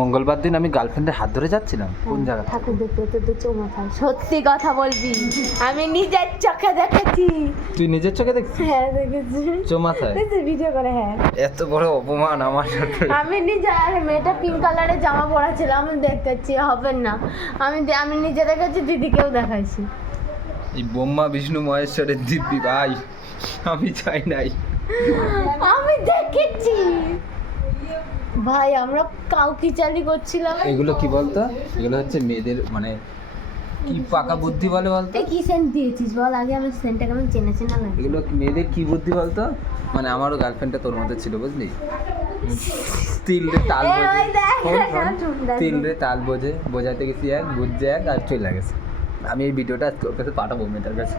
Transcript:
মঙ্গলবার দিন আমি গার্লফ্রেন্ডের হাত ধরে যাচ্ছিলাম কোন জায়গা ঠাকুর দেখতে তো চৌমাথায়। সত্যি কথা বলবি, আমি নিজের চোখে দেখেছি। তুই নিজের চোখে দেখছিস? হ্যাঁ দেখেছি। চৌমাথায় ভিডিও করে। হ্যাঁ এত বড় অপমান আমার সাথে। আমি নিজে, আরে মেয়েটা পিঙ্ক কালারের জামা পরা ছিল, আমি দেখতেছি হবে না, আমি নিজে দেখেছি, দিদিকেও দেখাইছি। এই ব্রহ্মা বিষ্ণু মহেশ্বরের দিব্যি ভাই, আমি চাই নাই। আমি দেখেছি ভাই, আমরা কাউকি চালি করছিলাম। এগুলো কি বলতো, এগুলো হচ্ছে মেয়েদের মানে কি পাকা বুদ্ধি বলে বলতো। এই কি সেন্ট দিয়েছিস বল আগে, আমি সেন্টটা কেমন চেনা চেনা লাগে। এগুলো মেয়েদের কি বুদ্ধি বলতো, মানে আমারও গার্লফ্রেন্ডটা তোর মধ্যে ছিল বুঝলি, তিল রে তাল এই ওই দেখ, বোঝে, তিল রে তাল বোঝে, বোঝাতে গেছি এক বুঝছে এক আর চলে গেছে। আমি এই ভিডিওটা তোর কাছে পাঠাবো মেয়েটার কাছে।